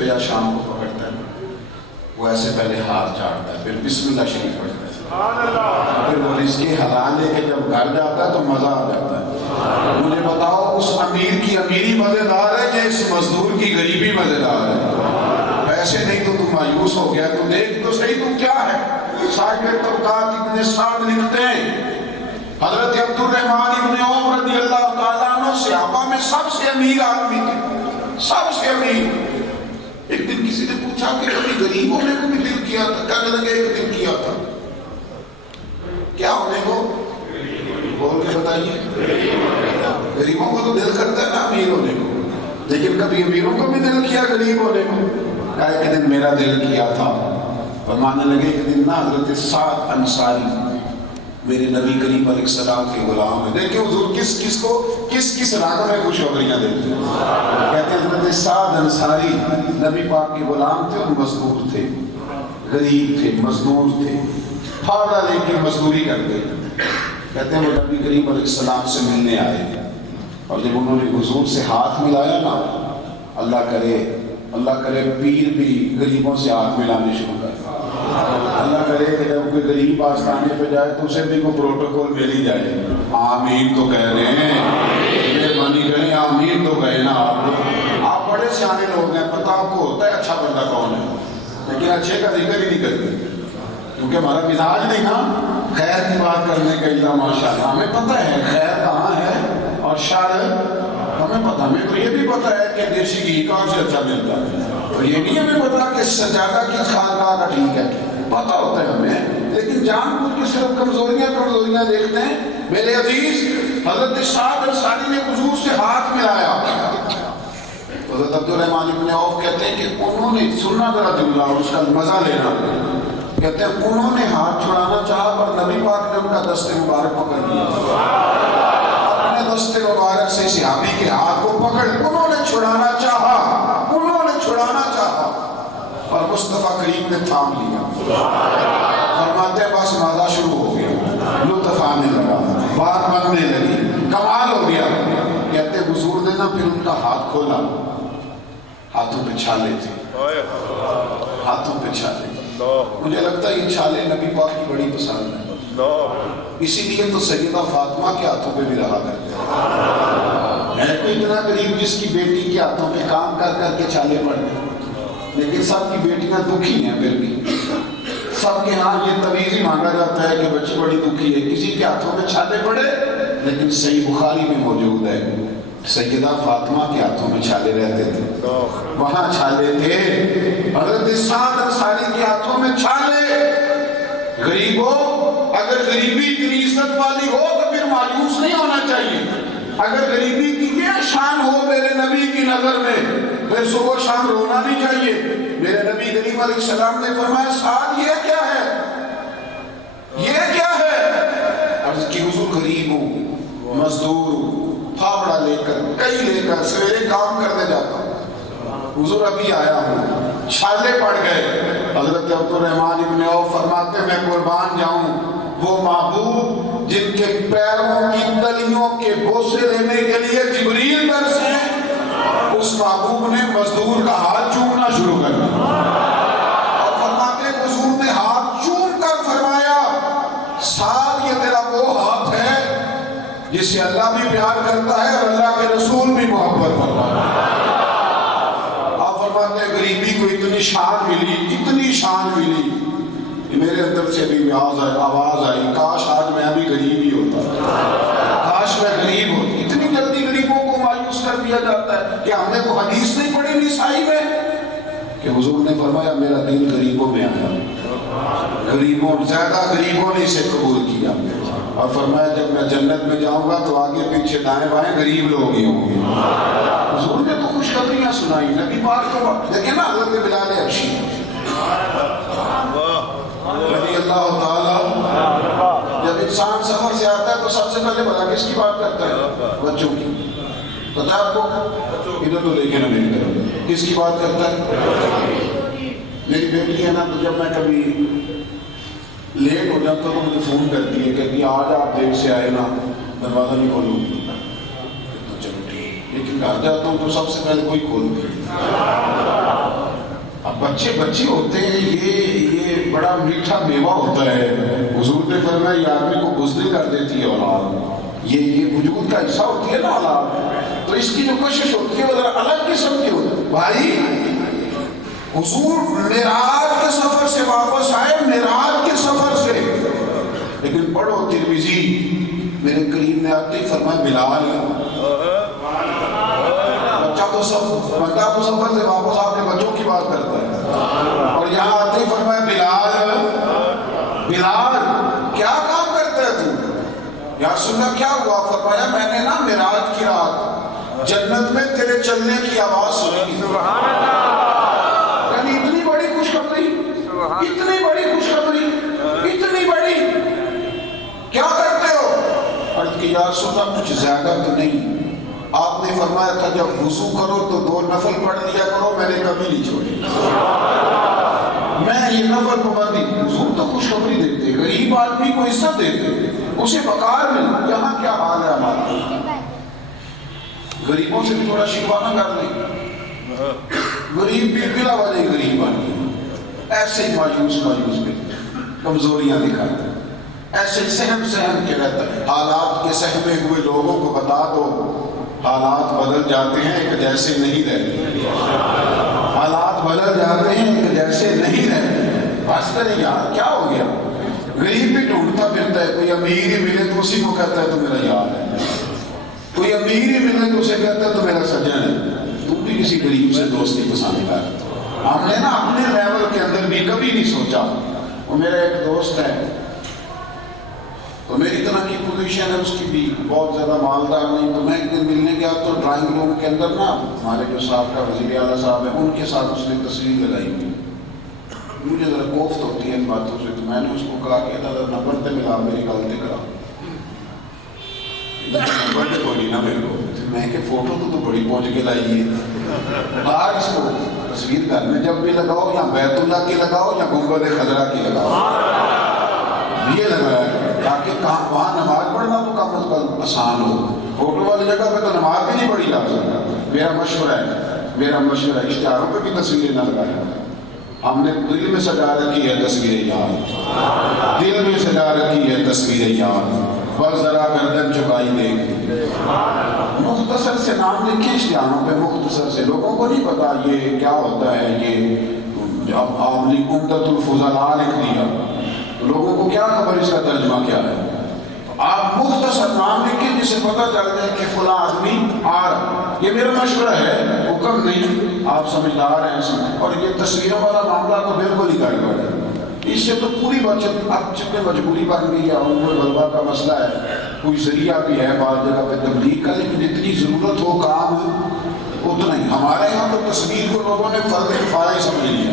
صبح یا شام کو پکڑتا ہے وہ ایسے پہلے ہاتھ چاٹتا ہے، پھر بسم اللہ شریف پڑھتا ہے، پھر وہ رزق حلال لے کے جب گھر جاتا ہے تو مزہ آ جاتا ہے۔ مجھے بتاؤ اس امیر کی امیری مزیدار ہے کہ اس مزدور کی غریبی مزیدار ہے؟ پیسے نہیں تو مایوس ہو گیا، تو دیکھ تو صحیح تو کیا ہے۔ صاحب طبقات ابن سعد لکھتے ہیں حضرت عبد الرحمن ابن عوف رضی اللہ تعالیٰ عنہ صحابہ میں سب سے امیر آدمی تھے، سب سے امیر۔ ایک دن کسی نے پوچھا کہ کبھی غریب ہونے کو بھی دل کیا تھا؟ کہنے لگے ایک دن کیا تھا۔ کیا ہونے کو؟ بول کے بتائیے۔ غریبوں کو تو دل کرتا ہے نا امیر ہونے کو، لیکن کبھی امیروں کو بھی دل کیا غریب ہونے کو؟ کہا ایک دن میرا دل کیا تھا۔ فرمانے لگے ایک دن نا حضرت سعد انصاری میرے نبی کریم علیہ السلام کے غلام ہیں۔ دیکھیں حضور کس راگ میں خوشخبریاں دیتے ہیں۔ کہتے ہیں حضرت سعد انصاری نبی پاک کے غلام تھے اور مزدور تھے، غریب تھے، مزدور تھے، پھاوڑا لے کے مزدوری کرتے۔ کہتے ہیں وہ نبی کریم علیہ السلام سے ملنے آئے اور جب انہوں نے حضور سے ہاتھ ملایا نا، اللہ کرے پیر بھی غریبوں سے ہاتھ ملانے شروع کر، اللہ کرے کہ جب کوئی غریب آستانے پہ جائے تو اسے بھی کوئی پروٹوکول مل ہی جائے۔ آمین تو کہہ رہے ہیں، مہربانی کریں آمین تو کہے نا۔ آپ بڑے سیانے لوگ ہیں، پتہ آپ کو ہوتا ہے اچھا بندہ کون ہے، لیکن اچھے کا ذکر ہی نہیں کرتے کیونکہ ہمارا مزاج نہیں نا خیر کی بات کرنے کا۔ اللہ ماشاء اللہ ہمیں پتہ ہے خیر کہاں ہے اور شر ہمیں پتہ، ہمیں تو یہ بھی پتہ ہے کہ دیسی گھی کہاں سے اچھا ملتا ہے، اور یہ نہیں ہمیں پتہ کہ سجادہ کس خانقاہ کا ٹھیک ہے، پتہ ہوتا ہے ہمیں، لیکن جان بوجھ کے صرف کمزوریاں دیکھتے ہیں۔ میرے عزیز حضرت سعد انصاری نے حضور سے ہاتھ ملایا۔ حضرت عبد الرحمن ابن عوف کہتے ہیں کہ انہوں نے سننا ذرا جملہ اور اس کا مزہ لینا، کہتے ہیں انہوں نے ہاتھ چھڑانا چاہا پر نبی پاک نے ان کا دست مبارک پکڑ لیا، اپنے دست مبارک سے صحابی کے ہاتھ کو پکڑ انہوں نے چھڑانا چاہا اور مصطفیٰ کریم نے تھام لیا۔ فرماتے ہیں بس مزہ شروع ہو گیا، لطف آنے لگا، بات بننے لگی، کمال ہو گیا۔ کہتے حضور نے نا پھر ان کا ہاتھ کھولا، ہاتھوں پہ چھالے تھے، ہاتھوں پہ چھالے۔ مجھے لگتا ہے یہ چھالے نبی پاک کی بڑی پسند ہے، اسی لیے تو سیدہ فاطمہ کے ہاتھوں پہ بھی رہا کرتے ہیں۔ ہے کوئی اتنا غریب جس کی بیٹی کے ہاتھوں پہ کام کر کر کے چھالے پڑ گئے؟ لیکن سب کی بیٹیاں دکھی ہیں، پھر بھی سب کے ہاں یہ تویز ہی مانگا جاتا ہے کہ بچی بڑی دکھی ہے، کسی کے ہاتھوں پہ چھالے پڑے۔ لیکن صحیح بخاری میں موجود ہے سیدہ فاطمہ کے ہاتھوں میں چھالے رہتے تھے، وہاں چھالے تھے، حضرت سعد انصاری کے ہاتھوں میں چھالے۔ غریبوں اگر غریبی اتنی عزت والی ہو تو پھر مایوس نہیں ہونا چاہیے۔ اگر غریبی کی یہ شان ہو میرے نبی کی نظر میں پھر صبح شام رونا نہیں چاہیے۔ میرے نبی کریم علیہ السلام نے فرمایا سعد یہ کیا ہے، یہ کیا ہے؟ عرض کی حضور غریب ہوں، مزدور ہوں، پھاوڑا لے کر کئی لے کر سویرے کام کرنے جاتا ہوں، حضور ابھی آیا ہوں، چھالے پڑ گئے۔ حضرت عبد الرحمن ابن عوف فرماتے میں قربان جاؤں وہ معبود جن کے پیروں کی تلیوں کے بوسے لینے کے لیے جبریل برسے ہیں، اس محبوب نے مزدور کا ہاتھ چومنا شروع کر دیا اور فرماتے ہیں حضور نے ہاتھ چوم کر فرمایا سعد یہ تیرا وہ ہاتھ ہے جس سے اللہ بھی پیار کرتا ہے اور اللہ کے رسول بھی محبت کرتا ہے۔ آپ فرماتے ہیں غریبی کو اتنی شان ملی کہ میرے اندر سے بھی آواز آئی کاش آج میں بھی غریب ہی ہوتا، کاش میں غریب ہوتی۔ اتنی جلدی غریبوں کو مایوس کر دیا جاتا ہے کہ ہم نے وہ حدیث نہیں پڑھی نسائی میں کہ حضور نے فرمایا میرا دل غریبوں میں آیا، غریبوں زیادہ غریبوں نے اسے قبول کیا اور فرمایا جب میں جنت میں جاؤں گا تو آگے پیچھے دائیں بائیں غریب لوگ ہی ہوں گے۔ حضور نے تو خوشخبریاں سنائی، نبی پاک کو دیکھیں نا حضرت بلال حبشی رضی اللہ تعالیٰ، جب انسان سفر سے آتا ہے تو سب سے پہلے بھلا کس کی بات کرتا ہے؟ بچوں کی۔ پتہ آپ کو ادھر تو لے کے نہ میری طرف کس کی بات کرتا ہے؟ میری بیٹی ہے نا، تو جب میں کبھی لیٹ ہو جاتا تو مجھے فون کرتی ہے کہ آج آپ دیر سے آئے نا دروازہ نہیں کھولوں گی، تو چلو ٹھیک، لیکن گھر جاتا ہوں تو سب سے پہلے کوئی کھولتی ہے۔ بچے بچے ہوتے ہیں، یہ بڑا میٹھا میوہ ہوتا ہے. حضور نے فرمایا یہ آدمی کو بزدل کر دیتی ہے اولاد، یہ وجود کا حصہ ہوتی ہے نا اولاد، تو اس کی جو کشش ہوتی ہے وہ ذرا الگ قسم کی ہوتی ہے. بھائی حضور معراج کے سفر سے واپس آئے، معراج کے سفر سے، لیکن پڑھو ترمذی میرے کریم نے آتے ہی فرمایا بلال، بندہ تو سفر سے واپس آپ کے بچوں کی بات کرتا ہے، اور یہاں آتے ہی فرمایا بلال، بلال کیا کام کرتا ہے تو؟ یا رسول اللہ کیا ہوا؟ فرمایا میں نے نا معراج کی رات جنت میں تیرے چلنے کی آواز سنی. یعنی اتنی بڑی خوشخبری، اتنی بڑی خوشخبری، اتنی بڑی، کیا کرتے ہو؟ عرض کی یا رسول اللہ کچھ زیادہ تو نہیں. آپ نے فرمایا تھا جب وضو کرو تو 2 نفل پڑھ لیا کرو، میں نے کبھی نہیں چھوڑی. میں یہ نفل پابندی. حضور تو خوشخبری دیتے، غریب آدمی کو عزت دیتے، اسے وقار ملا. یہاں کیا حال ہے ہمارا؟ غریبوں سے بھی تھوڑا شکوہ نہ کر لیں. غریب بھی بلا وجہ غریب بن گئے، ایسے ہی مایوس بھی کمزوریاں دکھاتے، ایسے سہم کے رہتا ہے. حالات کے سہمے ہوئے لوگوں کو بتا دو حالات بدل جاتے ہیں، ایک جیسے نہیں رہتے. حالات بدل جاتے ہیں، ایک جیسے نہیں رہتے. بس کریں یار کیا ہو گیا؟ غریب بھی ڈھونڈتا پھرتا ہے، کوئی امیر ہی ملے تو اسی کو کہتا ہے تو میرا یار ہے، کوئی امیر ہی ملے تو اسے کہتا ہے تو میرا سجن ہے. تو بھی کسی غریب سے دوستی پسند کر. ہم نے نا اپنے لیول کے اندر بھی کبھی نہیں سوچا. وہ میرا ایک دوست ہے تو میری طرح کی پوزیشن ہے، اس کی بھی بہت زیادہ مالدار نہیں. تو میں ایک دن ملنے گیا تو ڈرائنگ روم کے اندر نا ہمارے جو صاحب کا وزیر اعلیٰ صاحب ہیں ان کے ساتھ اس نے تصویر لگائی ہوئی. مجھے ذرا کوفت ہوتی ہے ان باتوں سے، تو میں نے اس کو کہا کہ ذرا نمبر تے ملا میری غلطی کرا. نمبر تے کوئی نہ میرے کو، میں کہ فوٹو تو بڑی پہنچ کے لائی ہے. آج اس کو تصویر گھر میں جب بھی لگاؤ، یا بیت اللہ کی لگاؤ یا گنبد خضرا کی لگاؤ، یہ لگایا تاکہ وہاں نماز پڑھنا تو کم از کم آسان ہو. فوٹو والی جگہ پہ تو نماز بھی نہیں پڑھی جا سکتا. میرا مشورہ ہے اشتہاروں پہ بھی تصویریں نہ لگایا. ہم نے دل میں سجا رکھی ہے تصویر یار، دل میں سجا رکھی ہے تصویر یار، بس ذرا گردن چکائی دیکھ. مختصر سے نام لکھیں اشتہاروں پہ، مختصر سے. لوگوں کو نہیں پتا یہ کیا ہوتا ہے. یہ اب آپ نے عمدۃ الفضلاء لکھ دیا، لوگوں کو کیا خبر اس کا ترجمہ کیا ہے. آپ مختصر نام لکھیں جسے پتہ چل جائے کہ فلاں آدمی آ رہا. یہ میرا مشورہ ہے، حکم نہیں، آپ سمجھدار ہیں. اور یہ تصویروں والا معاملہ تو بالکل ہی گڑبڑ ہے. اس سے تو پوری بچت اب چونکہ مجبوری بن گئی ہے، ان کو غلبہ کا مسئلہ ہے. کوئی ذریعہ بھی ہے بعض جگہ پہ تبلیغ کا، لیکن جتنی ضرورت ہو کام اتنا ہی. ہمارے یہاں تو تصویر کو لوگوں نے فرض کفایہ سمجھ لیا.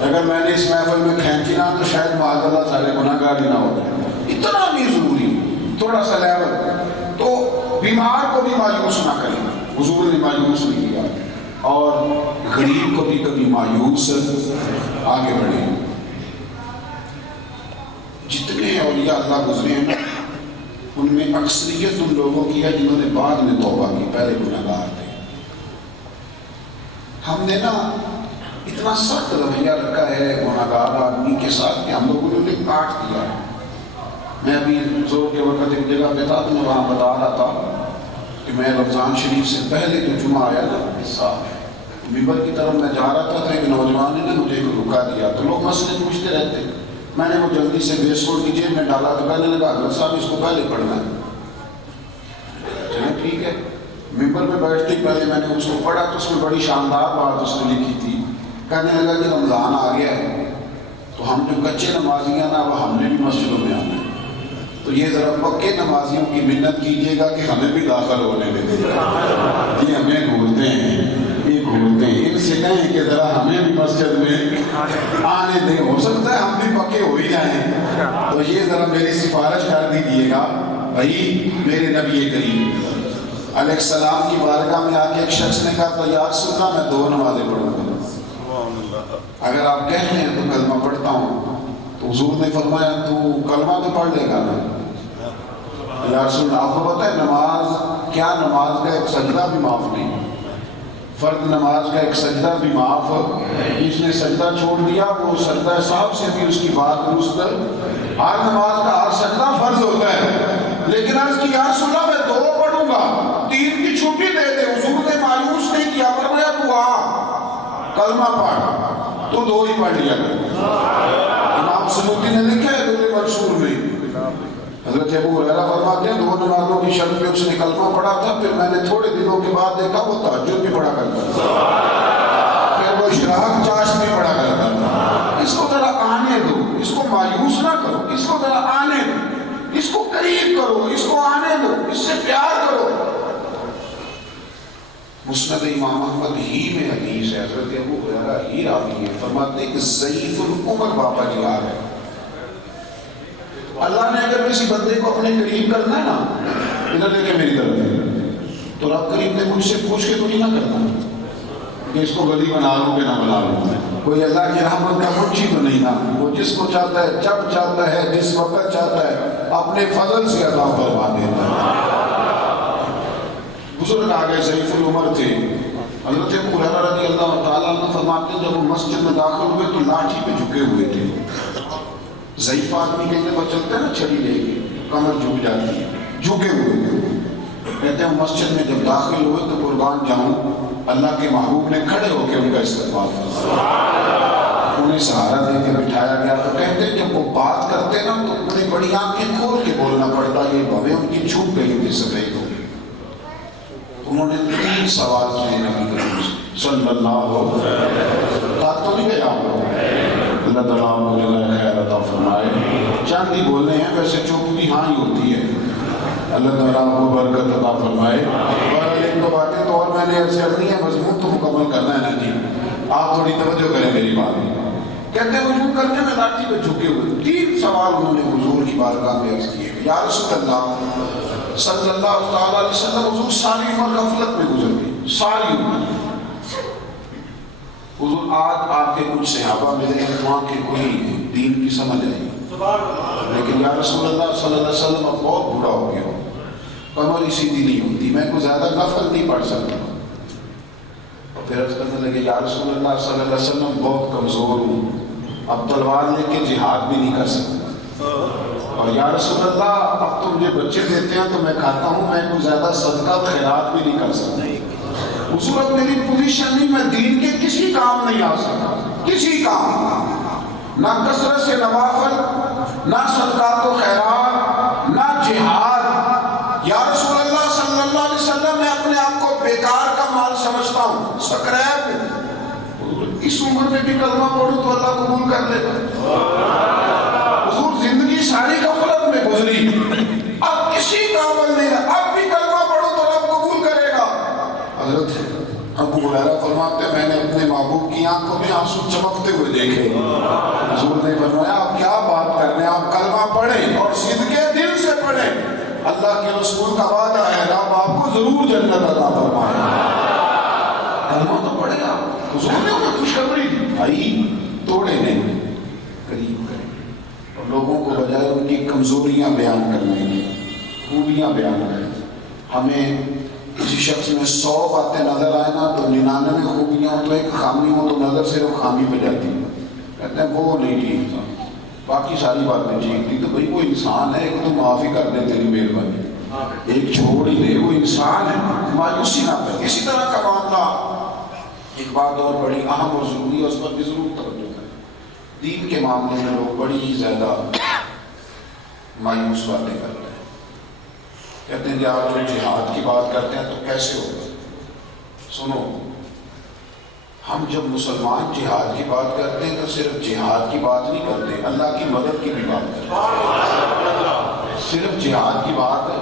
اگر میں نے اس محفل میں کھینچی نہ تو شاید معاذ اللہ سارے گناہ گار ہی نہ ہو جائے. اتنا بھی ضروری تھوڑا سا لیول. تو بیمار کو بھی مایوس نہ کریں، حضور نے مایوس نہیں کیا. اور غریب کو بھی کبھی مایوس آگے بڑھے. جتنے اولیاء اللہ گزرے ہیں ان میں اکثریت ان لوگوں کی ہے جنہوں نے بعد میں توبہ کی، پہلے گناہ گار تھے. ہم نے نا اتنا سخت رویہ رکھا ہے گناہ گار آدمی کے ساتھ کہ ہم لوگوں نے انہیں کاٹ دیا. میں ابھی زور کے وقت ایک جگہ پہ تھا تو میں وہاں بتا رہا تھا کہ میں رمضان شریف سے پہلے جو جمعہ آیا نا اس سال ممبر کی طرف میں جا رہا تھا تو ایک نوجوان نے مجھے رکا دیا. تو لوگ مسئلے پوچھتے رہتے، میں نے وہ جلدی سے بیس کوٹ کی جیب میں ڈالا تو کہنے لگا حضرت صاحب اس کو پہلے پڑھنا ہے. چلے ٹھیک ہے. ممبر پہ بیٹھتے پہلے میں نے اس کو پڑھا تو اس میں بڑی شاندار بات اس نے لکھی تھی. کہنے لگا کہ رمضان آ گیا ہے تو ہم جو کچے نمازی ہیں نا وہ ہم نے بھی مسجدوں میں آنا ہے. تو یہ ذرا پکے نمازیوں کی منت کیجیے گا کہ ہمیں بھی داخل ہونے دیں. یہ ہمیں گھورتے ہیں، یہ گھورتے ہیں. ان سے کہیں کہ ذرا ہمیں بھی مسجد میں آنے دیں، ہو سکتا ہے ہم بھی پکے ہو ہی جائیں. تو یہ ذرا میری سفارش کر دیجیے گا. بھائی میرے نبی کریم علیہ السلام کی بارگاہ میں آ کے ایک شخص نے کہا تو یا رسول اللہ میں 2 نمازیں پڑھوں گا، اگر آپ کہتے ہیں تو کلمہ پڑھتا ہوں. تو حضور نے فرمایا تو کلمہ تو پڑھ لے گا نا. یا رسول اللہ آپ کو پتہ ہے نماز کیا، نماز کا ایک سجدہ بھی معاف نہیں. فرد نماز کا ایک سجدہ بھی معاف، جس نے سجدہ چھوڑ دیا وہ سجدہ صاحب سے بھی اس کی بات درست ہے۔ ہر نماز کا ہر سجدہ فرض ہوتا ہے، لیکن عرض کی یا رسول اللہ میں 2 پڑھوں گا، 3 کی چھٹی دے دے۔ حضور نے مایوس نہیں کیا، فرمایا تو کلمہ پڑھ، تو 2 ہی پڑھ لیا کر۔ امام سیوطی نے لکھا ہے در منصور میں، حضرت ابو ہریرہ فرماتے ہیں 2 نمازوں کی شرط میں اس نے کلمہ پڑھا تھا، پھر میں نے تھوڑے دنوں کے بعد دیکھا وہ تہجد بھی پڑھا کرتا تھا، پھر وہ اشراق چاشت بھی پڑھا کرتا تھا۔ اس کو ذرا آنے دو، اس کو مایوس نہ کرو، اس کو ذرا آنے دو، اس کو قریب کرو، اس کو آنے دو، اس سے پیار کرو۔ مسند امام احمد ہی میں حدیث ہے، حضرت ابو ہریرہ ہی راوی ہے، فرماتے ہیں کہ ضعیف العمر باپا جوار ہے۔ اللہ نے اگر کسی بندے کو اپنے قریب کرنا ہے نا، ادھر دیکھیں میری طرف، تو رب کریم نے مجھ سے پوچھ کے تو نہیں نہ کرنا کہ اس کو گلی بنا لوں کہ نہ بنا لوں۔ کوئی اللہ کی رحمت کا منشی تو نہیں نا، وہ جس کو چاہتا ہے جب چاہتا ہے جس وقت چاہتا ہے اپنے فضل سے عطا فرما دیتا ہے۔ بزرگ آگے ضعیف العمر تھے، حضرت ابو ہریرہ رضی اللہ تعالیٰ عنہ فرماتے ہیں جب وہ مسجد میں داخل ہوئے تو لاٹھی پہ جھکے ہوئے تھے۔ ضعیف آدمی کہیں پر چلتے ہیں نا چھڑی لے کے، کمر جھک جاتی ہے، جھکے ہوئے تھے۔ کہتے ہیں مسجد میں جب داخل ہوئے تو قربان جاؤں اللہ کے محبوب نے کھڑے ہو کے ان کا استقبال فرمایا، انہیں سہارا دے کے بٹھایا گیا۔ تو کہتے ہیں جب وہ بات کرتے نا تو انہیں بڑی آنکھیں کھول کے بولنا پڑتا، یہ بھویں ان کی چھپ گئی تھی سفید ہو گئی۔ انہوں نے 3 سوال کیے نبی کریم صلی اللہ علیہ وسلم، بات تو نہیں گیا اللہ تعالیٰ کو جزائے خیر عطا فرمائے۔ چند ہی بولنے ہیں، ویسے چپ بھی ہاں ہی ہوتی ہے، اللہ تعالیٰ کو برکت عطا فرمائے۔ اور ایک دو باتیں تو اور میں نے ایسے کرنی ہے، مضمون تو مکمل کرنا ہے نا جی، آپ تھوڑی توجہ کریں میری بات۔ کہتے ہیں وضو کرنے میں لاٹھی پہ جھکے ہوئے، 3 سوال انہوں نے حضور کی بارگاہ میں عرض کیے، یا رسول اللہ صلی اللہ تعالیٰ علیہ وسلم، حضور ساری عمر غفلت میں گزر گئی، ساری عمر۔ حضور آج آپ کے کچھ صحابہ ملے ہیں تو آنکھیں کھلی ہیں، دین کی سمجھ آئی، لیکن یا رسول اللہ صلی اللہ علیہ وسلم اب بہت بڑا ہو گیا، کمر ہی سیدھی نہیں ہوتی، میں کوئی زیادہ نفل نہیں پڑھ سکتا۔ اور پھر عرض کرنے لگے یا رسول اللہ صلی اللہ علیہ وسلم بہت کمزور ہوں، اب تلوار لے کے جہاد بھی نہیں کر سکتا، اور یا رسول اللہ اب تو مجھے بچے دیتے ہیں تو میں کھاتا ہوں، میں کوئی زیادہ صدقہ خیرات بھی نہیں کر سکتا۔ حضور اب میری پوزیشن نہیں، میں دین کے کسی کام نہیں آ سکتا، کسی کام، نہ کثرت سے نوافل، نہ صدقات و خیرات، نہ جہاد۔ یا رسول اللہ صلی اللہ علیہ وسلم میں اپنے آپ کو بیکار کا مال سمجھتا ہوں، سکریپ، اس عمر میں بھی کلمہ پڑھوں تو اللہ قبول کر لے گا۔ حضور زندگی ساری غفلت میں گزری، اب کسی قابل نہیں رہا، اب بھی کلمہ پڑھو تو رب قبول کرے گا۔ حضرت ابو ہریرہ فرماتے ہیں میں نے اپنے محبوب کی آنکھوں میں آنسو چمکتے ہوئے دیکھے۔ حضور نے فرمایا آپ کیا بات کر رہے ہیں، آپ کلمہ پڑھیں اور صدقے دل سے پڑھیں، اللہ کے رسول کا وعدہ ہے رب آپ کو ضرور جنت عطا فرمائے۔ کلمہ تو پڑھے گا، حضور نے انہیں خوشخبری دی، بھائی توڑے نہیں، قریب کریں، اور لوگوں کو بجائے ان کی کمزوریاں بیان کرنے کی خوبیاں بیان کریں۔ ہمیں کسی شخص میں 100 باتیں نظر آئے نا تو 99 خوبیاں ہوں تو ایک خامی ہو تو نظر صرف خامی پہ جاتی ہے، کہتے ہیں وہ نہیں ٹھیک تھا، باقی ساری باتیں ٹھیک تھی۔ تو بھائی وہ انسان ہے، ایک تو معافی کر دے تیری مہربانی، ایک چھوڑ ہی دے، وہ انسان ہے، مایوسی نہ کر۔ اسی طرح کا معاملہ ایک بات اور بڑی اہم اور ضروری ہے، اس پر بھی ضرور توجہ کریں۔ دین کے معاملے میں لوگ بڑی ہی زیادہ مایوس باتیں کرتے ہیں، کہتے ہیں کہ آپ جو جہاد کی بات کرتے ہیں تو کیسے ہوگا؟ سنو، ہم جب مسلمان جہاد کی بات کرتے ہیں تو صرف جہاد کی بات نہیں کرتے، اللہ کی مدد کی بھی بات کرتے ہیں۔ صرف جہاد کی بات ہے،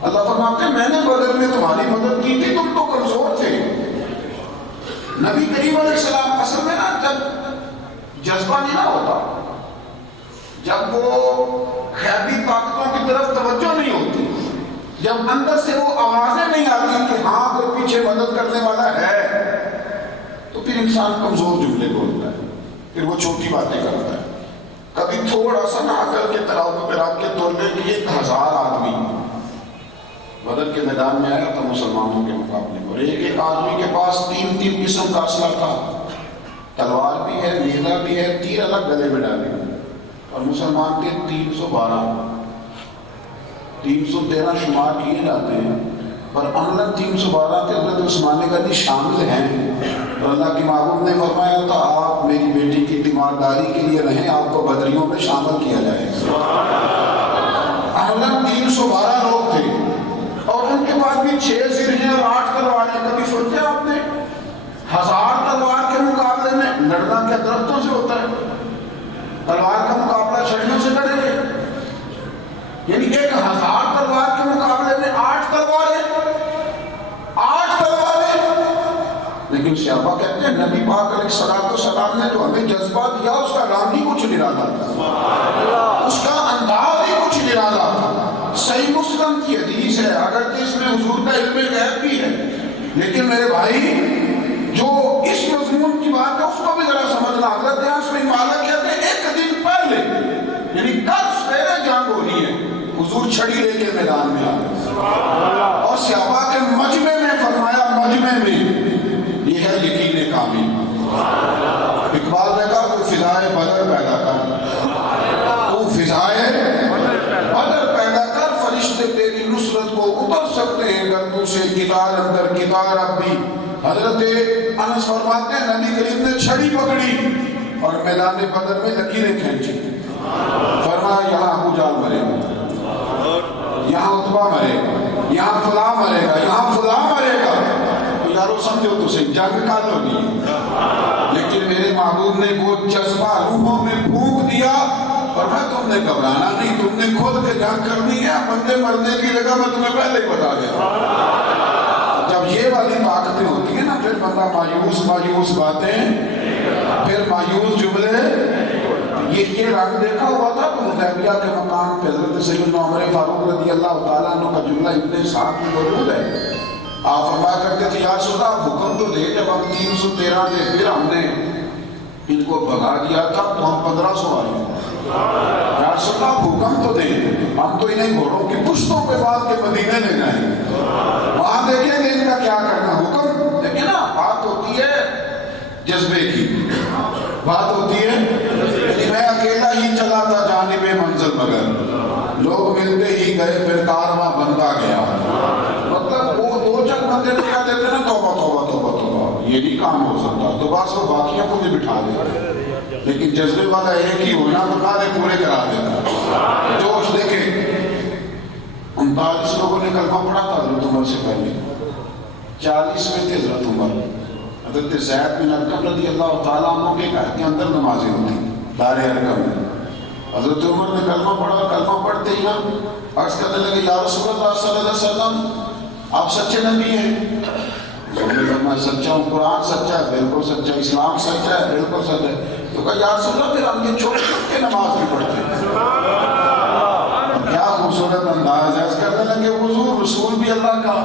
اللہ فرماتے ہیں میں نے بدر میں تمہاری مدد کی تھی، تم تو کمزور تھے۔ نبی کریم علیہ السلام اصل میں نا جب جذبہ نہیں نہ ہوتا، جب وہ غیبی طاقتوں کی طرف توجہ نہیں ہوتی، جب اندر سے وہ آوازیں نہیں آتی کہ ہاں کوئی پیچھے مدد کرنے والا ہے، تو پھر انسان کمزور جملے بولتا ہے، پھر وہ چھوٹی باتیں کرتا ہے۔ کبھی تھوڑا سا نہ کر کے تراویح پہ رکھ کے تولنے کے 1000 آدمی بدر کے میدان میں آیا تھا مسلمانوں کے مقابلے میں، اور ایک ایک آدمی کے پاس 3 قسم کا اسلحہ تھا، تلوار بھی ہے، نیزہ بھی ہے، تیر الگ گلے میں ڈالے، اور مسلمان کے 313 شمار کیے جاتے ہیں، پر عملاً 312 کے حضرت عثمان غنی شامل ہیں، اور اللہ کی محبوب نے فرمایا تھا آپ میری بیٹی کی تیمارداری کے لیے رہیں، آپ کو بدریوں میں شامل کیا جائے۔ عملاً 312 لوگ تھے، اور ان کے پاس بھی 6 سرہیں اور 8 تلواریں۔ کبھی سوچا آپ نے 1000 تلوار کے مقابلے میں لڑنا کیا درختوں سے ہوتا ہے؟ تلوار کا مقابلہ چھڑیوں سے کریں گے، یعنی 1000 تلوار کے مقابلے میں 8 تلواریں۔ لیکن صحابہ کہتے ہیں نبی پاک علیہ السلام نے جو ہمیں جذبہ دیا اس کا رنگ ہی کچھ نرالا تھا، اس کا انداز ہی کچھ نرالا تھا۔ صحیح مسلم کی حدیث ہے، اگرچہ اس میں حضور کا علم غیب بھی ہے، لیکن میرے بھائی جو اس مضمون کی بات ہے اس کو بھی ذرا سمجھنا۔ حضرت انس بن مالک کہتے ہیں ایک دن پہلے، یعنی کل سویرے جنگ ہونی ہے، حضور چھڑی لے کے میدان میں آ گئے، اور صحابہ کے مجمع میں فرمایا، مجمع میں یہ ہے یقین کامل۔ اقبال نے کہا تو فضائے بدر پیدا کر، تو فضائے بدر پیدا کر، فرشتے تیری نصرت کو اتر سکتے ہیں گردوں سے، کتار اندر کتار اب بھی۔ حضرت انس فرماتے ہیں نبی کریم نے چھڑی پکڑی اور میدان بدر میں لکیریں کھینچی، فرمایا یہاں ابو جہل مرے گا، یہاں عتبہ مرے گا، یہاں فلاں مرے گا، یہاں فلاں مرے گا۔ یارو سمجھو تو صحیح جنگ کا تو نہیں، لیکن میرے محبوب نے وہ جذبہ روحوں میں پھونک دیا، فرمایا تم نے گھبرانا نہیں، تم نے کھل کے جنگ کرنی ہے، بندے مرنے کی جگہ میں تمہیں پہلے ہی بتا دیا۔ جب یہ والی طاقتیں ہوتی ہیں نا پھر بندہ مایوس باتیں، پھر مایوس جملے۔ یہ رنگ دیکھا ہوا تھا تو حدیبیہ کے مقام پہ حضرت سیدنا عمر فاروق رضی اللہ تعالیٰ عنہ کا جملہ ابن سعد میں موجود ہے۔ آپ فرمایا کرتے تھے یا رسول اللہ آپ حکم تو دے، جب ہم 313 تھے پھر ہم نے ان کو بھگا دیا تھا تو ہم 1500 آئے، یا رسول اللہ آپ حکم تو دیں، ہم تو انہیں گھوڑوں کی پشتوں پہ بال کے مدینے لے جائیں، وہاں دیکھیں گے ان کا کیا کرنا۔ حکم دیکھیں نا، بات ہوتی ہے جذبے کی، بات ہوتی ہے میں اکیلا ہی چلا تھا جانب منزل مگر لوگ ملتے ہی گئے پھر کارواں بنتا گیا۔ مطلب وہ دو چند بندے تو کہہ دیتے نا توبہ توبہ توبہ توبہ، یہ نہیں کام ہو سکتا، تو بس وہ باقیوں کو بھی بٹھا دیتے، لیکن جذبے والا ایک ہی ہونا تو نعرے پورے کرا دیتا۔ جوش دیکھیں 39 لوگوں نے کلمہ پڑھا تھا حضرت عمر سے پہلے، 40 میں تھے حضرت عمر۔ حضرت زید بن ارقم رضی اللہ تعالیٰ عنہ کے گھر کے اندر نمازیں ہوتی دار ارقم میں، حضرت عمر نے کلمہ پڑھا، کلمہ پڑھتے ہی نا عرض کرنے لگے یا رسول اللہ صلی اللہ علیہ وسلم آپ سچے نبی ہیں؟ میں سچا ہوں، قرآن سچا ہے، بالکل سچا، اسلام سچا ہے، بالکل سچا ہے۔ تو کہا یا رسول اللہ پھر ہم یہ چھوڑ کے نماز بھی پڑھتے ہیں۔ کیا خوبصورت انداز ہے، عرض کرنے لگے حضور رسول بھی اللہ کا،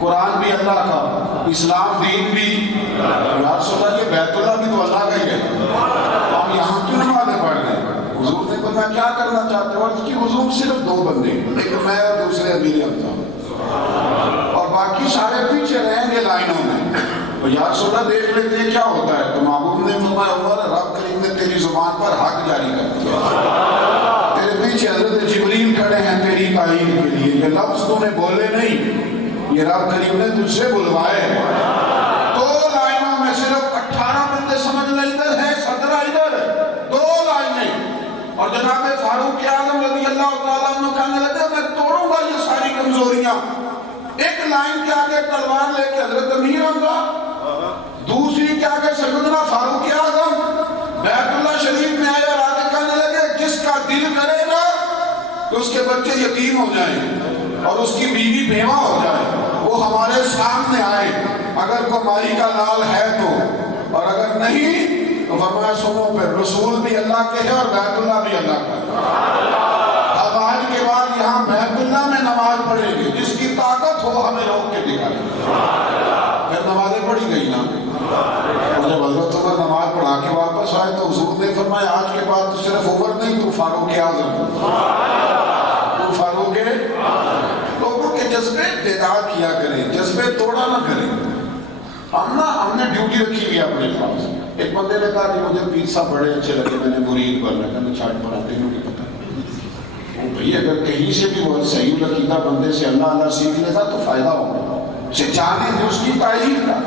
قرآن بھی اللہ کا، اسلام دین بھی، یا رسول اللہ یہ بیت اللہ بھی تو اللہ کا ہی ہے، ہم یہاں کیوں نمازیں پڑھ رہے ہیں؟ حضور نے فرمایا کیا کرنا چاہتے ہو؟ عرض کی حضور صرف 2 بندے، ایک میں اور دوسرے امیر حمزہ، اور باقی سارے پیچھے رہیں گے لائنوں میں، اور یا رسول اللہ دیکھ لیتے ہیں کیا ہوتا ہے۔ تو محبوب نے فرمایا عمر رب کریم نے تیری زبان پر حق جاری کر دیا، تیرے پیچھے حضرت جبریل کھڑے ہیں تیری تائید کے لیے، یہ لفظ تو نے بولے نہیں، یہ رب کریم نے تجھ سے بلوائے۔ 2 لائنوں میں صرف 18 بندے سمجھ لیں ادھر ہے، 17 ادھر، 2 لائنیں، اور جناب فاروق اعظم رضی اللہ تعالیٰ عنہ کہنے لگے میں توڑوں گا یہ ساری کمزوریاں۔ ایک لائن کے آگے تلوار لے کے حضرت امیر حمزہ، دوسری کے آگے سیدنا فاروق اعظم بیت اللہ شریف میں آئے، اور آگے کہنے لگے جس کا دل کرے گا کہ اس کے بچے یتیم ہو جائیں اور اس کی بیوی بیوہ ہو جائے وہ ہمارے سامنے آئے، اگر کوئی مائی کا لال ہے تو، اور اگر نہیں تو فرمایا سنو پھر رسول بھی اللہ کے ہیں اور بیت اللہ بھی اللہ کا ہے۔ اب آج کے بعد یہاں بیت اللہ میں نماز پڑھیں گے، جس کی طاقت ہو ہمیں روک کے دکھائے۔ پھر نمازیں پڑھی گئی نا، اور جب حضرت عمر نماز پڑھا کے واپس آئے تو حضور نے فرمایا آج کے بعد تو صرف عمر نہیں تو فاروق اعظم، تو فاروق لوگوں کے ڈگری رکھی ہوئی اپنے پاس. ایک بندے نے کہا کہ مجھے پیر صاحب بڑے اچھے لگے, میں نے مرید بننا. کہ میں چھاٹ بناتے ہیں کہ پتہ بھئی اگر کہیں سے بھی وہ صحیح العقیدہ بندے سے اللہ اللہ سیکھ لے گا تو فائدہ ہوگا. اسے جانے دے اس کی تعریف کا,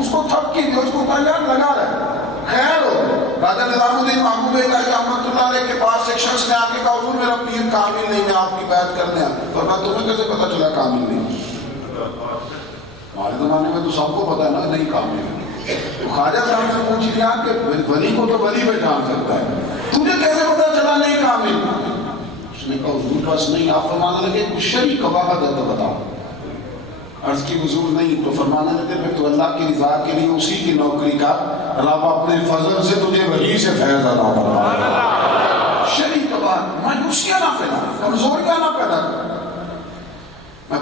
اس کو تھپکی دے, اس کو کہا یار لگا رہا خیر ہو. راجہ نظام الدین محبوب الہی رحمۃ اللہ علیہ کے پاس ایک شخص نے آ کے کہا حضور میرا پیر کامل نہیں, میں آپ کی بیعت کرنے آیا. فرمایا تمہیں کیسے پتہ چلا کامل نہیں؟ ہمارے زمانے میں تو سب کو پتہ ہے نا نہیں کامل ہے. تو خواجہ صاحب نے پوچھ لیا کہ ولی کو تو ولی پہچان سکتا ہے, تجھے کیسے پتہ چلا نہیں کامل؟ اس نے کہا حضور پاس نہیں. آپ فرمانے لگے کچھ شرعی قواعد ہے تو بتاؤ. عرض کی حضور نہیں. تو فرمانے لگے پھر تو اللہ کی رضا کے لیے اسی کی نوکری کا, رب اپنے فضل سے تجھے وحی سے فیض عطا فرمائے. شرعی قواعد, مایوسیاں نہ پیدا, کمزوریاں نہ پیدا کر. میں